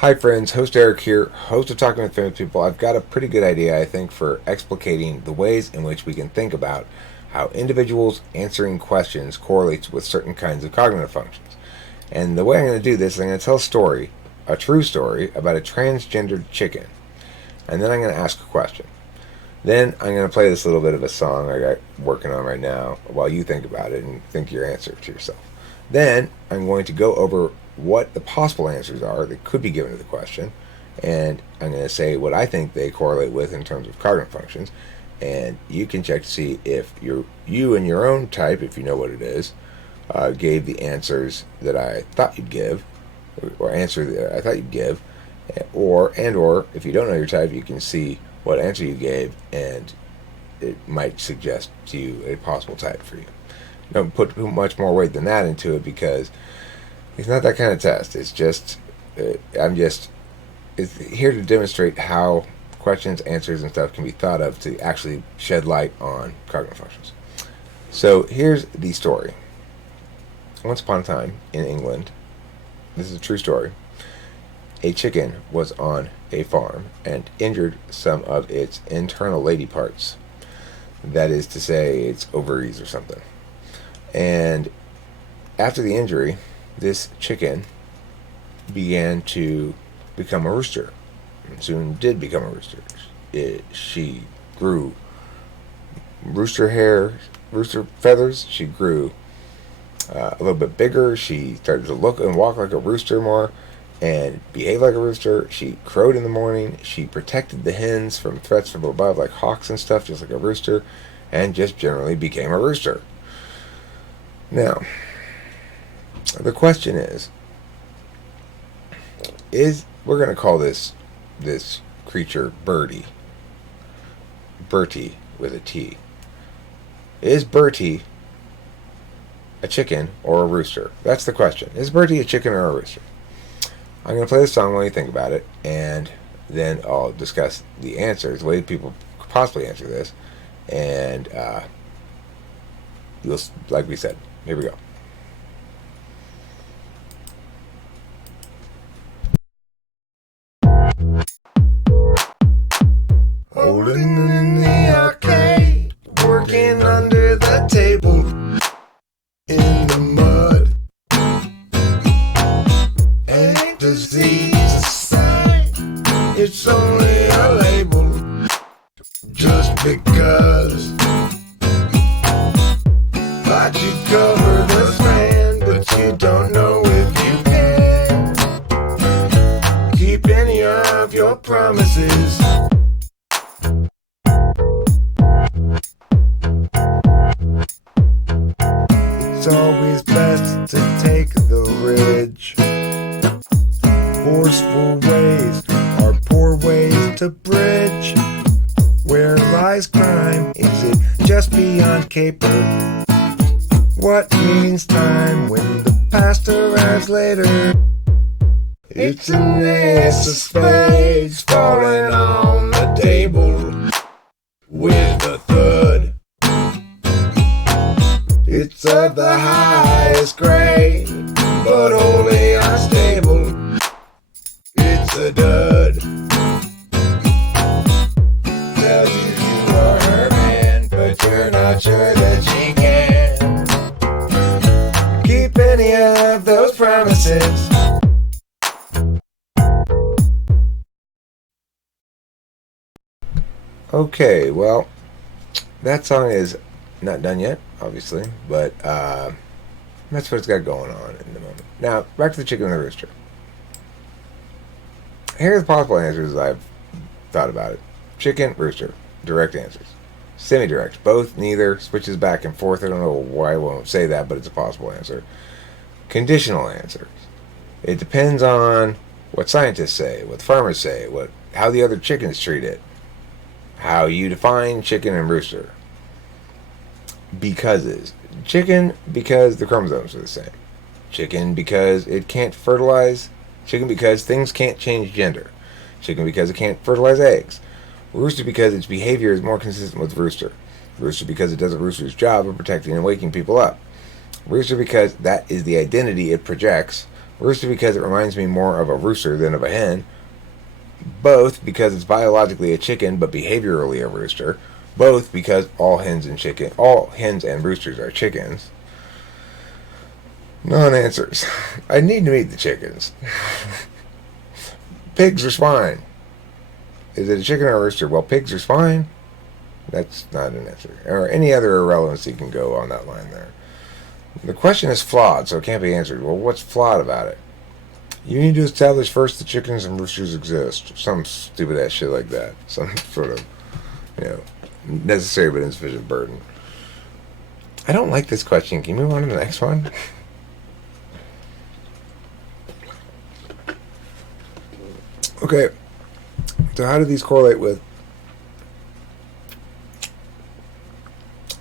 Hi friends, host Eric here, host of Talking with Famous People. I've got a pretty good idea, I think, for explicating the ways in which we can think about how individuals answering questions correlates with certain kinds of cognitive functions. And the way I'm going to do this is I'm going to tell a story, a true story, about a transgendered chicken. And then I'm going to ask a question. Then I'm going to play this little bit of a song I got working on right now while you think about it and think your answer to yourself. Then I'm going to go over what the possible answers are that could be given to the question, and I'm going to say what I think they correlate with in terms of cognitive functions, and you can check to see if you and your own type, if you know what it is, gave the answers that I thought you'd give, or answer that I thought you'd give, or if you don't know your type, you can see what answer you gave, and it might suggest to you a possible type for you. Don't put much more weight than that into it because it's not that kind of test. It's just, it's here to demonstrate how questions, answers, and stuff can be thought of to actually shed light on cognitive functions. So here's the story. Once upon a time in England, this is a true story, a chicken was on a farm and injured some of its internal lady parts. That is to say, its ovaries or something. And after the injury, this chicken began to become a rooster. And soon did become a rooster. She grew rooster hair, rooster feathers. She grew a little bit bigger. She started to look and walk like a rooster more and behave like a rooster. She crowed in the morning. She protected the hens from threats from above like hawks and stuff, just like a rooster, and just generally became a rooster. Now, the question is we're going to call this creature Bertie. Bertie with a T. Is Bertie a chicken or a rooster? That's the question. Is Bertie a chicken or a rooster? I'm going to play the song while you think about it, and then I'll discuss the answers, the way people could possibly answer this, and you'll, like we said, here we go. Holding in the arcade, working under the table, in the mud. Ain't disease a sign, it's only a label, just because. Thought you cover the span, but you don't know if you can keep any of your promises. It's always best to take the ridge. Forceful ways are poor ways to bridge. Where lies crime? Is it just beyond caper? What means time when the past arrives later? It's an ace of spades falling on the table with a thud. It's of the highest grade, but wholly unstable. It's a dud. Tells you are her man, but you're not sure that she can keep any of those promises. Okay, well, that song is not done yet, obviously, but that's what it's got going on in the moment. Now, back to the chicken and the rooster. Here are the possible answers I've thought about it. Chicken, rooster. Direct answers. Semi-direct. Both, neither. Switches back and forth. I don't know why I won't say that, but it's a possible answer. Conditional answers. It depends on what scientists say, what farmers say, how the other chickens treat it, how you define chicken and rooster. Becauses. Chicken because the chromosomes are the same. Chicken because it can't fertilize. Chicken because things can't change gender. Chicken because it can't fertilize eggs. Rooster because its behavior is more consistent with rooster. Rooster because it does a rooster's job of protecting and waking people up. Rooster because that is the identity it projects Rooster because it reminds me more of a rooster than of a hen. Both because it's biologically a chicken but behaviorally a rooster. Both because all hens and roosters are chickens. Non-answers. I need to meet the chickens. Pigs are swine. Is it a chicken or a rooster? Well, pigs are swine. That's not an answer. Or any other irrelevancy can go on that line there. The question is flawed, so it can't be answered. Well, what's flawed about it? You need to establish first that chickens and roosters exist. Some stupid ass shit like that. Some sort of, necessary but insufficient burden. I don't like this question. Can you move on to the next one? Okay. So how do these correlate with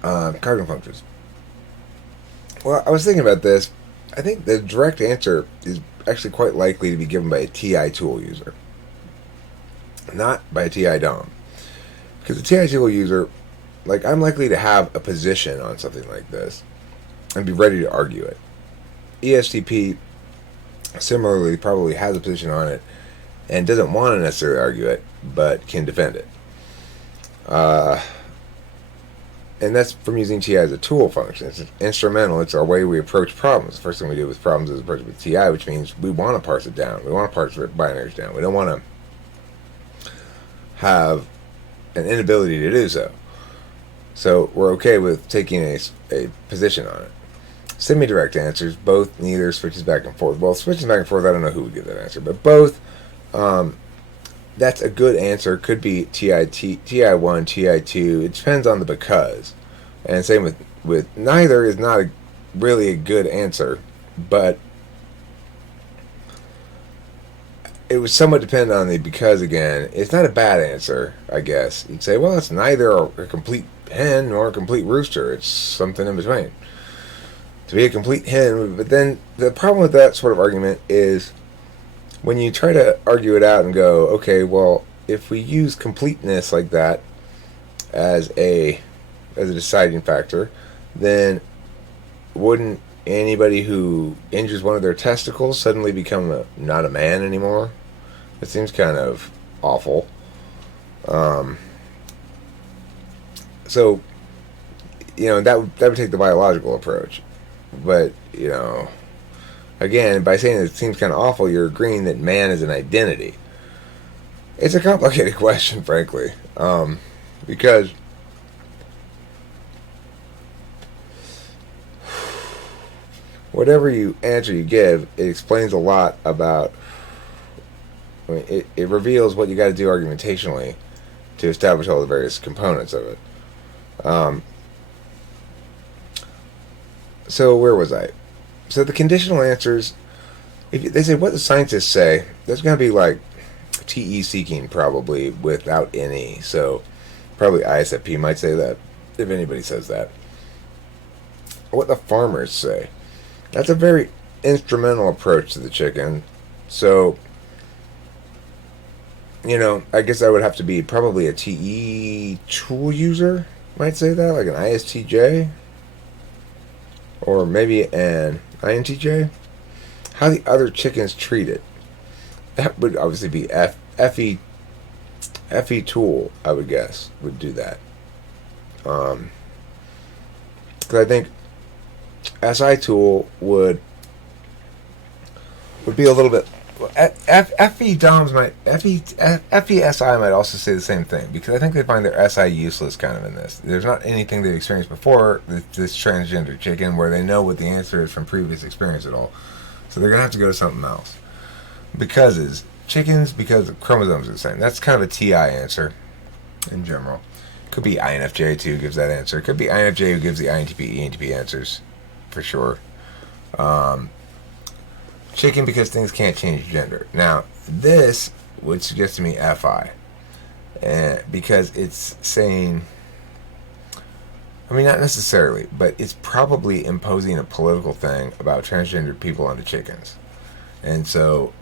cardinal functions? Well, I was thinking about this. I think the direct answer is actually quite likely to be given by a TI tool user, not by a TI DOM. Because a TI tool user, I'm likely to have a position on something like this and be ready to argue it. ESTP similarly probably has a position on it and doesn't want to necessarily argue it, but can defend it. And that's from using TI as a tool function. It's instrumental. It's our way we approach problems. The first thing we do with problems is approach with TI, which means we want to parse it down. We want to parse binaries down. We don't want to have an inability to do so. So we're okay with taking a position on it. Semi-direct answers, both, neither, switches back and forth. Well, switches back and forth, I don't know who would give that answer, but both, that's a good answer. Could be TI1, TI2. It depends on the because. And same with neither is not really a good answer, but it would somewhat depend on the because again. It's not a bad answer, I guess. You'd say, well, it's neither a complete hen nor a complete rooster. It's something in between. To be a complete hen, but then the problem with that sort of argument is when you try to argue it out and go, okay, well, if we use completeness like that as a deciding factor, then wouldn't anybody who injures one of their testicles suddenly become not a man anymore? It seems kind of awful. So, that would take the biological approach. But, again, by saying it seems kind of awful, you're agreeing that man is an identity. It's a complicated question, frankly, because whatever answer you give, it explains a lot about. It reveals what you got to do argumentationally to establish all the various components of it. So where was I? So the conditional answers, if they say what the scientists say, there's going to be TE seeking probably without any. So probably ISFP might say that, if anybody says that. What the farmers say. That's a very instrumental approach to the chicken. So, I guess I would have to be probably a TE tool user, might say that, like an ISTJ. Or maybe an INTJ. How the other chickens treat it. That would obviously be FE tool, I would guess, would do that. Because I think SI tool would be a little bit. FE DOMs FESI might also say the same thing, because I think they find their SI useless kind of in this. There's not anything they've experienced before, this transgender chicken, where they know what the answer is from previous experience at all. So they're going to have to go to something else. Because chickens, because the chromosomes are the same. That's kind of a TI answer in general. Could be INFJ too gives that answer. Could be INFJ who gives the INTP, ENTP answers, for sure. Chicken because things can't change gender. Now, this would suggest to me FI. Because it's saying, not necessarily, but it's probably imposing a political thing about transgender people onto chickens. And so,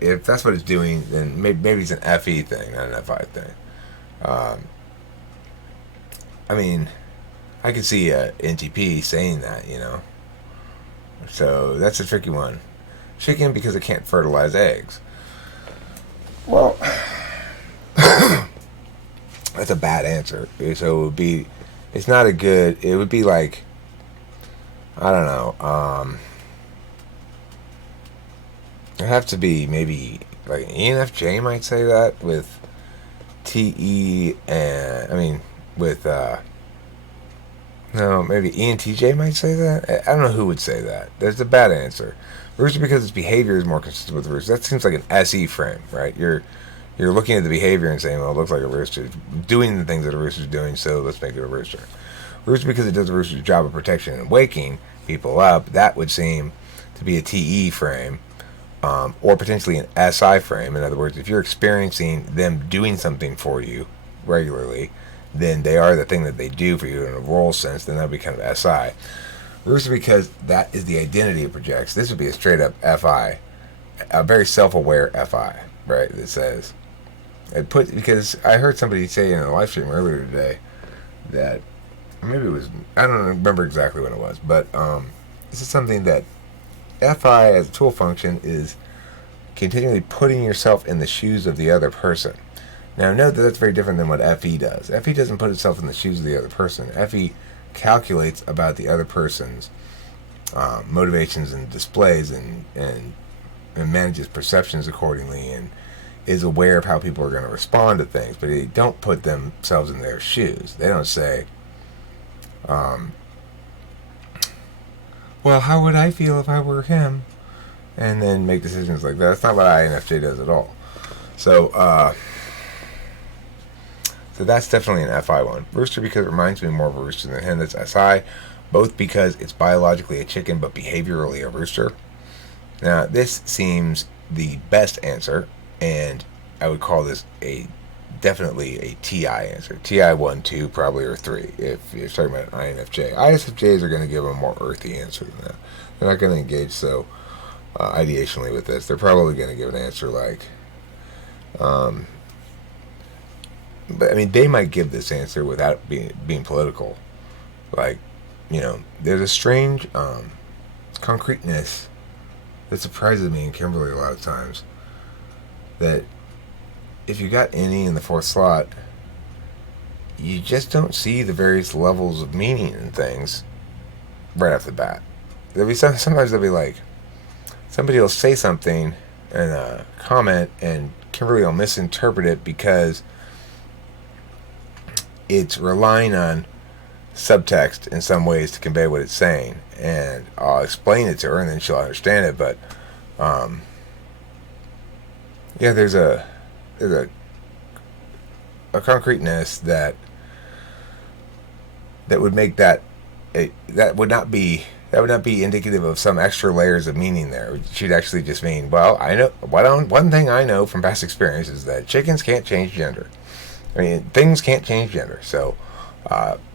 if that's what it's doing, then maybe it's an FE thing, not an FI thing. I could see a NTP saying that, So, that's a tricky one. Chicken because it can't fertilize eggs. Well, That's a bad answer. So it would be, it's not a good, it would be like, I don't know, it'd have to be maybe, like ENFJ might say that with TE, and, I mean, with, no, maybe ENTJ might say that. I don't know who would say that. There's a bad answer. Rooster because its behavior is more consistent with rooster. That seems like an SE frame, right? You're looking at the behavior and saying, well, it looks like a rooster doing the things that a rooster's doing, so let's make it a rooster. Rooster because it does a rooster's job of protection and waking people up. That would seem to be a TE frame, or potentially an SI frame. In other words, if you're experiencing them doing something for you regularly, then they are the thing that they do for you in a role sense, then that would be kind of SI. Rooster because that is the identity it projects. This would be a straight up FI, a very self-aware FI, right? That says, because I heard somebody say in a live stream earlier today that, or maybe it was, I don't remember exactly when it was, but this is something that FI as a tool function is continually putting yourself in the shoes of the other person. Now, note that that's very different than what FE does. FE doesn't put itself in the shoes of the other person. FE calculates about the other person's motivations and displays and manages perceptions accordingly and is aware of how people are going to respond to things, but they don't put themselves in their shoes. They don't say, well, how would I feel if I were him? And then make decisions like that. That's not what INFJ does at all. So that's definitely an FI one. Rooster because it reminds me more of a rooster than a hen. That's SI. Both because it's biologically a chicken but behaviorally a rooster. Now, this seems the best answer, and I would call this definitely a TI answer. TI 1, 2, probably, or 3, if you're talking about an INFJ. ISFJs are going to give a more earthy answer than that. They're not going to engage so ideationally with this. They're probably going to give an answer like, but I mean, they might give this answer without being political. Like, there's a strange concreteness that surprises me in Kimberly a lot of times. That if you got any in the fourth slot, you just don't see the various levels of meaning in things right off the bat. There'll be sometimes they'll be like, somebody will say something in a comment, and Kimberly will misinterpret it because it's relying on subtext in some ways to convey what it's saying, and I'll explain it to her and then she'll understand it. But yeah, there's a concreteness that would make that would not be indicative of some extra layers of meaning there. She'd actually just mean, well, I know one thing I know from past experience is that chickens can't change gender. I mean, things can't change gender, so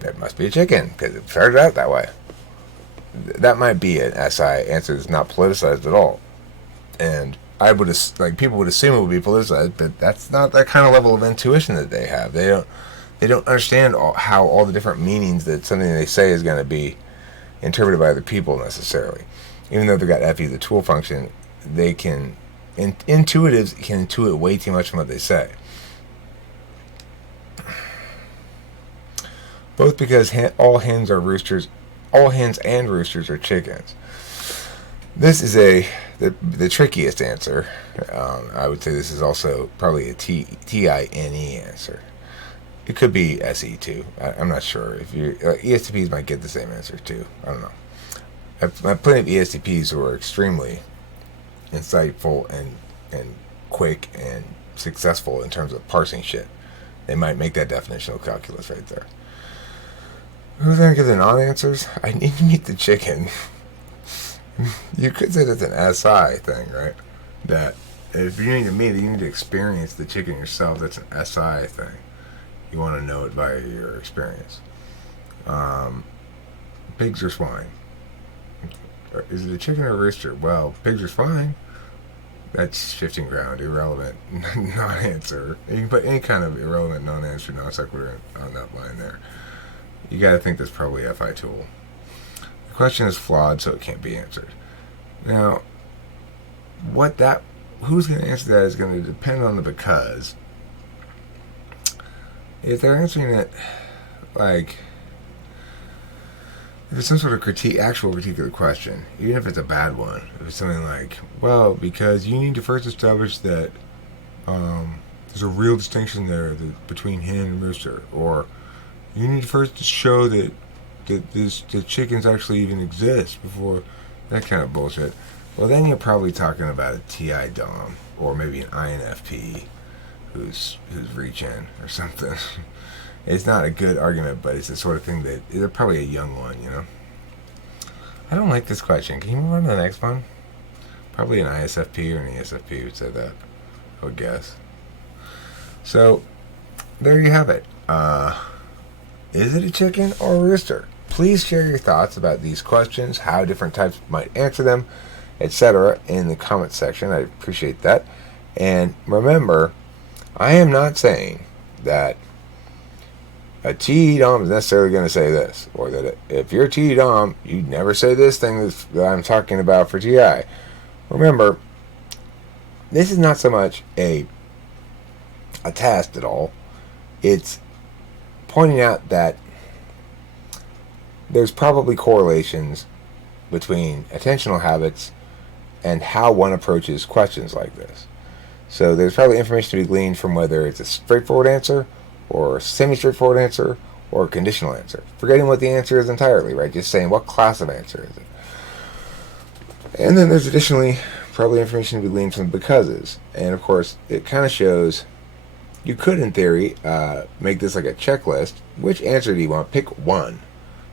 it must be a chicken because it started out that way. That might be an SI answer that's not politicized at all, and people would assume it would be politicized, but that's not that kind of level of intuition that they have. They don't understand how all the different meanings that something they say is going to be interpreted by other people necessarily. Even though they've got FE, the tool function, they can intuitives can intuit way too much from what they say. Both because all hens and roosters are chickens. This is the trickiest answer. I would say this is also probably a TINE answer. It could be SE too. I'm not sure. If you ESTPs might get the same answer too. I don't know. I've plenty of ESTPs who are extremely insightful and quick and successful in terms of parsing shit. They might make that definitional calculus right there. Who's going to give the non-answers? I need to meet the chicken. You could say that's an SI thing, right? That if you need to meet it, you need to experience the chicken yourself. That's an SI thing. You want to know it via your experience. Pigs or swine? Is it a chicken or a rooster? Well, pigs or swine? That's shifting ground, irrelevant, non-answer. You can put any kind of irrelevant, non-answer, non-sequitur on that line there. You got to think that's probably a FI tool. The question is flawed, so it can't be answered. Now, what that who's going to answer that is going to depend on the because. If they're answering it like if it's some sort of actual critique of the question, even if it's a bad one, if it's something like, well, because you need to first establish that there's a real distinction there between hen and rooster, or you need to first show that the chickens actually even exist before that kind of bullshit. Well, then you're probably talking about a TI Dom or maybe an INFP who's reaching or something. It's not a good argument, but it's the sort of thing that they're probably a young one, you know. I don't like this question. Can you move on to the next one? Probably an ISFP or an ESFP would say that, I would guess. So there you have it. Is it a chicken or a rooster? Please share your thoughts about these questions, how different types might answer them, etc. in the comments section. I appreciate that. And remember, I am not saying that a TE Dom is necessarily going to say this, or that if you're a TE Dom, you'd never say this thing that I'm talking about for TI. Remember, this is not so much a test at all. It's pointing out that there's probably correlations between attentional habits and how one approaches questions like this. So there's probably information to be gleaned from whether it's a straightforward answer or a semi-straightforward answer or a conditional answer. Forgetting what the answer is entirely, right? Just saying what class of answer is it. And then there's additionally probably information to be gleaned from the becauses. And of course, it kind of shows you could, in theory, make this like a checklist. Which answer do you want? Pick one.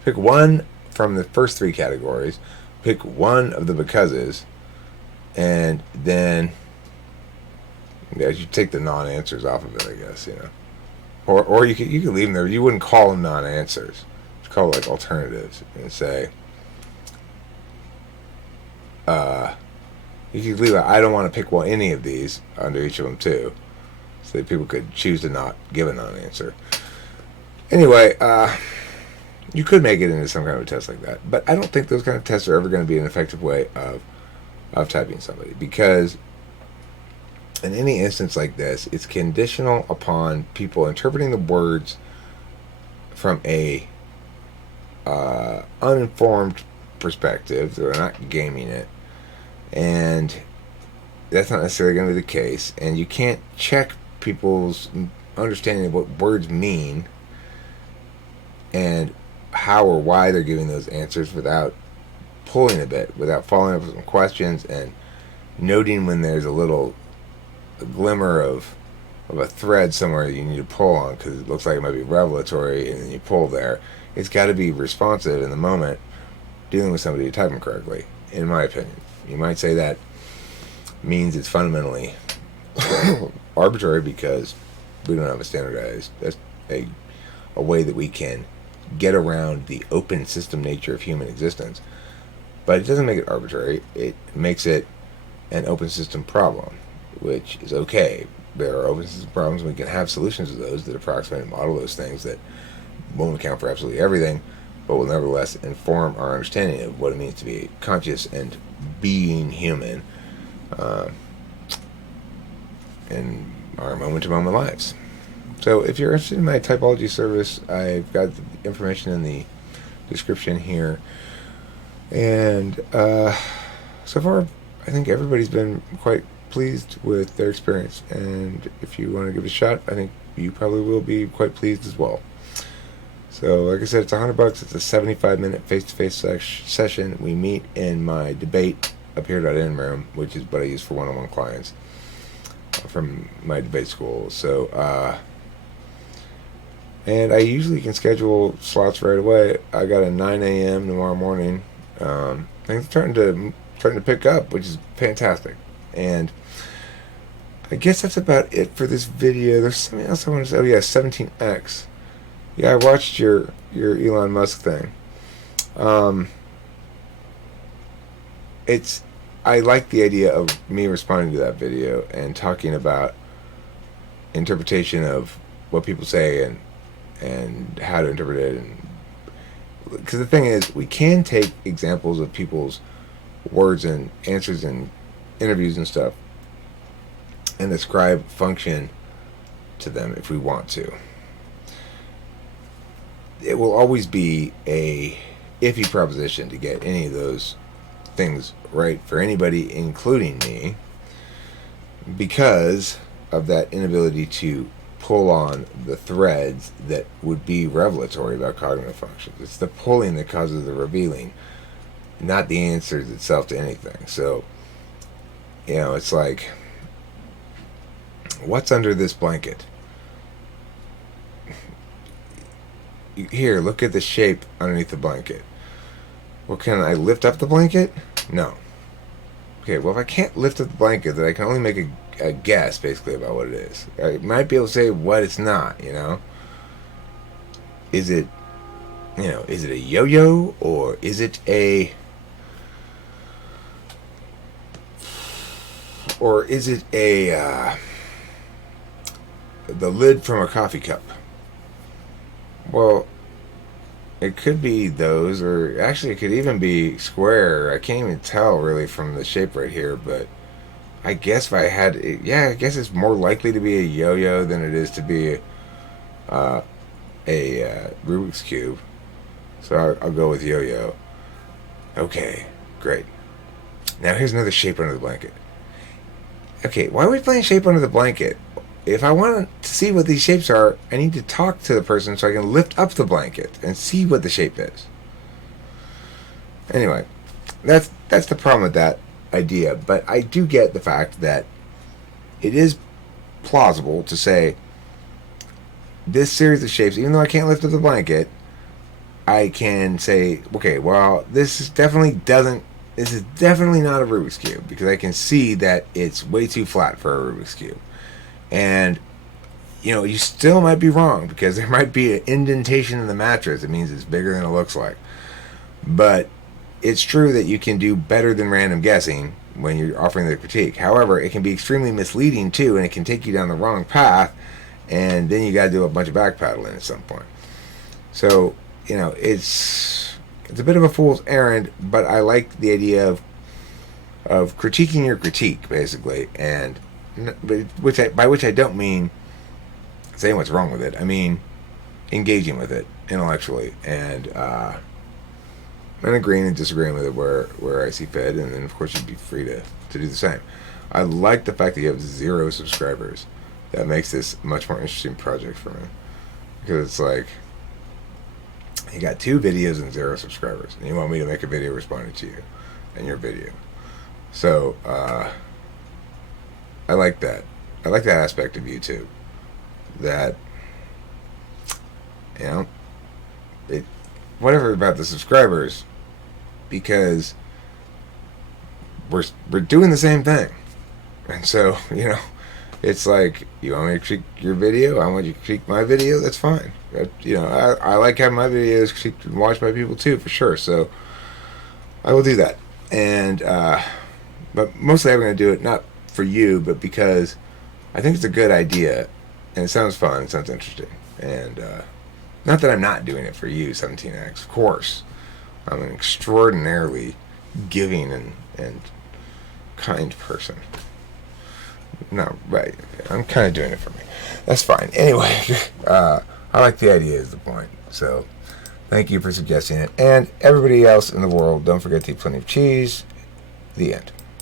Pick one from the first three categories. Pick one of the becauses. And then you take the non-answers off of it, I guess, you know. Or you could leave them there. You wouldn't call them non-answers. You'd call it like alternatives. And say, you could leave it, I don't want to pick any of these under each of them too. So that people could choose to not give a non-answer. Anyway, you could make it into some kind of a test like that. But I don't think those kind of tests are ever going to be an effective way of typing somebody. Because in any instance like this, it's conditional upon people interpreting the words from a uninformed perspective. They're not gaming it. And that's not necessarily going to be the case. And you can't check people's understanding of what words mean and how or why they're giving those answers without pulling a bit, without following up with some questions and noting when there's a little glimmer of a thread somewhere you need to pull on because it looks like it might be revelatory, and then you pull there. It's got to be responsive in the moment dealing with somebody to type them correctly, in my opinion. You might say that means it's fundamentally arbitrary because we don't have a standardized, that's a way that we can get around the open system nature of human existence. But it doesn't make it arbitrary. It makes it an open system problem, which is okay. There are open system problems, and we can have solutions to those that approximate and model those things that won't account for absolutely everything, but will nevertheless inform our understanding of what it means to be conscious and being human in our moment-to-moment lives. So if you're interested in my typology service, I've got the information in the description here. And so far, I think everybody's been quite pleased with their experience. And if you want to give it a shot, I think you probably will be quite pleased as well. So like I said, it's $100. It's a 75-minute face-to-face session. We meet in my debate up here.in room, which is what I use for one-on-one clients from my debate school. So, and I usually can schedule slots right away. I got a 9 a.m. tomorrow morning. Things are starting to pick up, which is fantastic. And I guess that's about it for this video. There's something else I want to say. Oh yeah, 17X. Yeah, I watched your Elon Musk thing. I like the idea of me responding to that video and talking about interpretation of what people say and how to interpret it. And because the thing is, we can take examples of people's words and answers and interviews and stuff and ascribe function to them if we want to. It will always be a iffy proposition to get any of those things right for anybody, including me, because of that inability to pull on the threads that would be revelatory about cognitive functions. It's the pulling that causes the revealing, not the answers itself to anything. So, it's like, what's under this blanket? Here, look at the shape underneath the blanket. Well, can I lift up the blanket? No. Okay, well, if I can't lift up the blanket, then I can only make a guess, basically, about what it is. I might be able to say what it's not, Is it, is it a yo-yo, or is it a... Or is it the lid from a coffee cup? Well, it could be those, or actually it could even be square. I can't even tell really from the shape right here, but I guess if I had, I guess it's more likely to be a yo-yo than it is to be a Rubik's Cube. So I'll go with yo-yo. Okay, great. Now here's another shape under the blanket. Okay, why are we playing shape under the blanket? If I want to see what these shapes are, I need to talk to the person so I can lift up the blanket and see what the shape is. Anyway, that's the problem with that idea. But I do get the fact that it is plausible to say this series of shapes, even though I can't lift up the blanket, I can say, okay, well, this is definitely not a Rubik's Cube, because I can see that it's way too flat for a Rubik's Cube. And, you still might be wrong, because there might be an indentation in the mattress. It means it's bigger than it looks like. But it's true that you can do better than random guessing when you're offering the critique. However, it can be extremely misleading, too, and it can take you down the wrong path, and then you got to do a bunch of backpedaling at some point. So, it's a bit of a fool's errand, but I like the idea of critiquing your critique, basically, and by which I don't mean saying what's wrong with it. I mean engaging with it intellectually and agreeing and disagreeing with it where I see fit, and then of course you'd be free to do the same. I like the fact that you have 0 subscribers. That makes this a much more interesting project for me, because it's like you got 2 videos and 0 subscribers, and you want me to make a video responding to you and your video. So I like that. I like that aspect of YouTube. That, whatever about the subscribers, because we're doing the same thing. And so, it's like, you want me to critique your video? I want you to critique my video? That's fine. I like having my videos critiqued and watched by people too, for sure. So I will do that. And, but mostly I'm going to do it not for you, but because I think it's a good idea, and it sounds fun, it sounds interesting, and not that I'm not doing it for you, 17X. Of course, I'm an extraordinarily giving and kind person. No, right? I'm kind of doing it for me. That's fine. Anyway, I like the idea. Is the point. So, thank you for suggesting it, and everybody else in the world. Don't forget to eat plenty of cheese. The end.